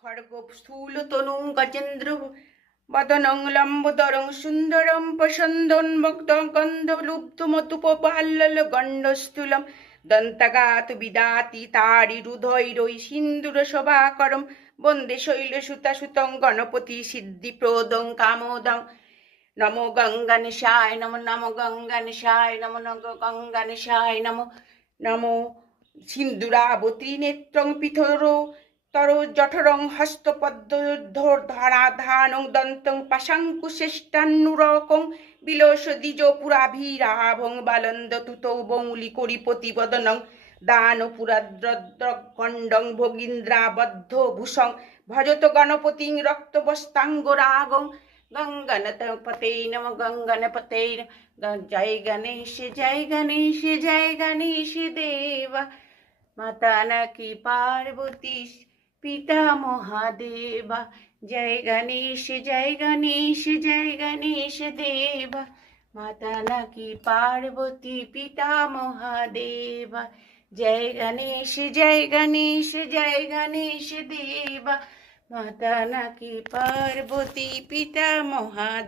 খড়গ স্থূলতনুং গজেন্দ্র বদনং লম্বোদরং সুন্দরম প্রসন্দোন্মুগ্ধ গন্ধলুব্ধমতুপবাল্লল গণ্ডস্থূলম দন্তগাত বিদাতি তারিরুধৈরৈ সিন্দুর শোভাকরম বন্দে শৈলসুতাসুতং গণপতি সিদ্ধিপ্রদং কামোদং নমো গঙ্গানিশায় নমো নমো গঙ্গানিশায় নমো নমো গঙ্গানিশায় নমো নমো সিন্দুরাবতী নেত্রং পিথরো তর জঠরং হস্তপদ্মধরাধানং দন্তং পাশাঙ্কুশেষ্টান্নুরকং বিলস দ্বিজ পুরাভিরাভং বালন্দ তুতৌ বৌলি করিপতি বদনং দান পুরাদ্রদ্রকণ্ডং ভগীন্দ্রাবদ্ধ ভূষং ভজত গণপতিং রক্তবস্তাঙ্গরাগং গঙ্গনপতে নম গঙ্গনপতে জয় গণেশ জয় গণেশ জয় গণেশ দেবা মাতা নাকি পার্বতী পিতা মহাদেবা জয় গণেশ জয় গণেশ জয় গণেশ দেবা মাতা নাকি পার্বতী পিতা মহাদেবা জয় গণেশ জয় গণেশ জয় গণেশ দেবা মাতা নাকি পার্বতী পিতা মহাদেব।